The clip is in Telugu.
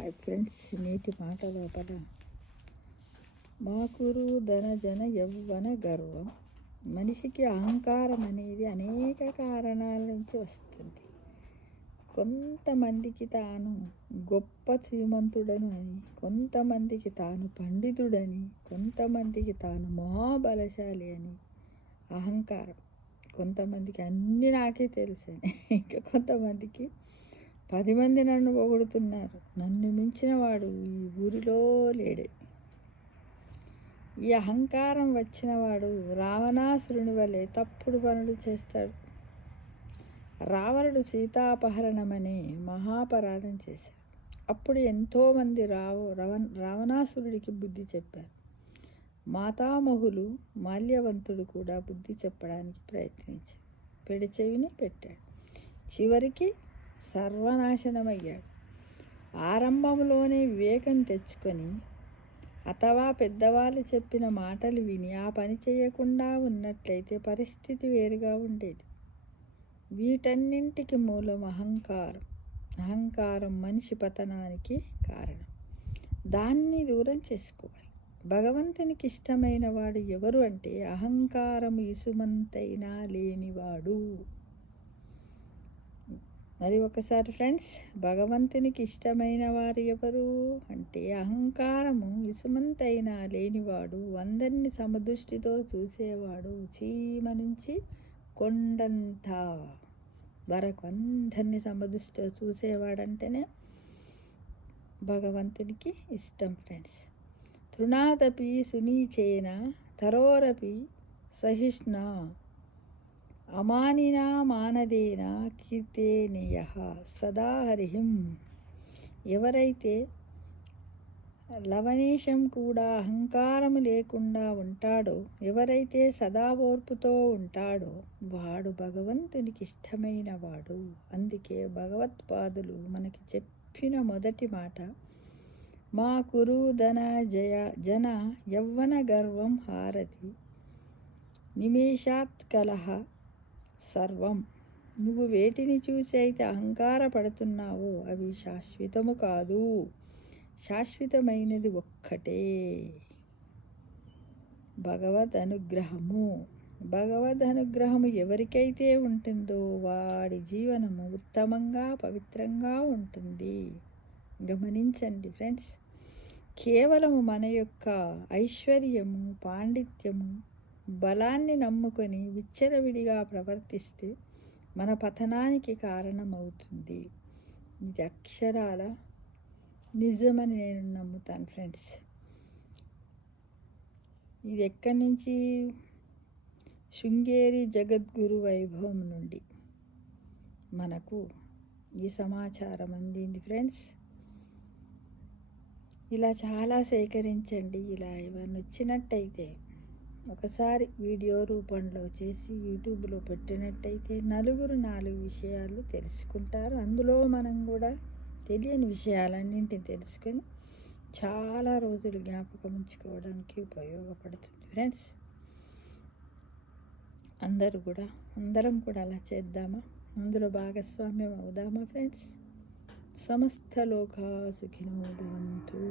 హాయ్ ఫ్రెండ్స్, నీటి మాట లోపల మాకురు ధన జన యవ్వన గర్వం. మనిషికి అహంకారం అనేది అనేక కారణాల నుంచి వస్తుంది. కొంతమందికి తాను గొప్ప శ్రీమంతుడను అని, కొంతమందికి తాను పండితుడని, కొంతమందికి తాను మహాబలశాలి అని అహంకారం. కొంతమందికి అన్నీ నాకే తెలుసని, ఇంకా కొంతమందికి 10 మంది నన్ను పొగుడుతున్నారు, నన్ను మించిన వాడు ఈ ఊరిలో లేడే. ఈ అహంకారం వచ్చినవాడు రావణాసురుని వలె తప్పుడు పనులు చేస్తాడు. రావణుడు సీతాపహరణమనే మహాపరాధం చేశాడు. అప్పుడు ఎంతోమంది రావణాసురుడికి బుద్ధి చెప్పారు. మాతామహులు మాల్యవంతుడు కూడా బుద్ధి చెప్పడానికి ప్రయత్నించాడు. పెడచెవిని పెట్టాడు. చివరికి సర్వనాశనమయ్యాడు. ఆరంభంలోనే వివేకం తెచ్చుకొని అథవా పెద్దవాళ్ళు చెప్పిన మాటలు విని ఆ పని చేయకుండా ఉన్నట్లయితే పరిస్థితి వేరుగా ఉండేది. వీటన్నింటికి మూలం అహంకారం. అహంకారం మనిషి పతనానికి కారణం. దాన్ని దూరం చేసుకోవాలి. భగవంతునికి ఇష్టమైన వాడు ఎవరు అంటే అహంకారం ఇసుమంతైనా లేనివాడు. మరి ఒకసారి ఫ్రెండ్స్, భగవంతునికి ఇష్టమైన వారు ఎవరు అంటే అహంకారము ఇసుమంతైనా లేనివాడు, అందరినీ సమదృష్టితో చూసేవాడు, చీమ నుంచి కొండంత వరకు అందరినీ సమదృష్టితో చూసేవాడంటేనే భగవంతునికి ఇష్టం ఫ్రెండ్స్. తృణాదపి సునీచేన తరోరపి సహిష్ణ అమానినా మానదేన కీర్తేనేయ సదా హరిహిం. ఎవరైతే లవణేశం కూడా అహంకారము లేకుండా ఉంటాడో, ఎవరైతే సదా ఓర్పుతో ఉంటాడో వాడు భగవంతునికి ఇష్టమైన వాడు. అందుకే భగవత్పాదులు మనకి చెప్పిన మొదటి మాట, మా కురు ధన జన యవ్వన గర్వం హారతి నిమేషాత్ కలహ సర్వం. నువ్వు వేటిని చూసి అయితే అహంకారపడుతున్నావో అవి శాశ్వతము కాదు. శాశ్వతమైనది ఒక్కటే, భగవద్ అనుగ్రహము. భగవద్ అనుగ్రహము ఎవరికైతే ఉంటుందో వాడి జీవనము ఉత్తమంగా పవిత్రంగా ఉంటుంది. గమనించండి ఫ్రెండ్స్, కేవలము మన యొక్క ఐశ్వర్యము, పాండిత్యము, బలాన్ని నమ్ముకొని విచ్చలవిడిగా ప్రవర్తిస్తే మన పతనానికి కారణమవుతుంది. ఇది అక్షరాల నిజమని నేను నమ్ముతాను ఫ్రెండ్స్. ఇది ఎక్కడి నుంచి? శృంగేరి జగద్గురు వైభవం నుండి మనకు ఈ సమాచారం అందింది ఫ్రెండ్స్. ఇలా చాలా సేకరించండి. ఇలా ఏమైనా వచ్చినట్టయితే ఒకసారి వీడియో రూపంలో చేసి యూట్యూబ్లో పెట్టినట్టయితే నలుగురు 4 విషయాలు తెలుసుకుంటారు. అందులో మనం కూడా తెలియని విషయాలన్నింటినీ తెలుసుకొని చాలా రోజులు జ్ఞాపకం ఉంచుకోవడానికి ఉపయోగపడుతుంది ఫ్రెండ్స్. అందరం కూడా అలా చేద్దామా? అందులో భాగస్వామ్యం అవుదామా ఫ్రెండ్స్? సమస్త లోకా సుఖినో భవంతు.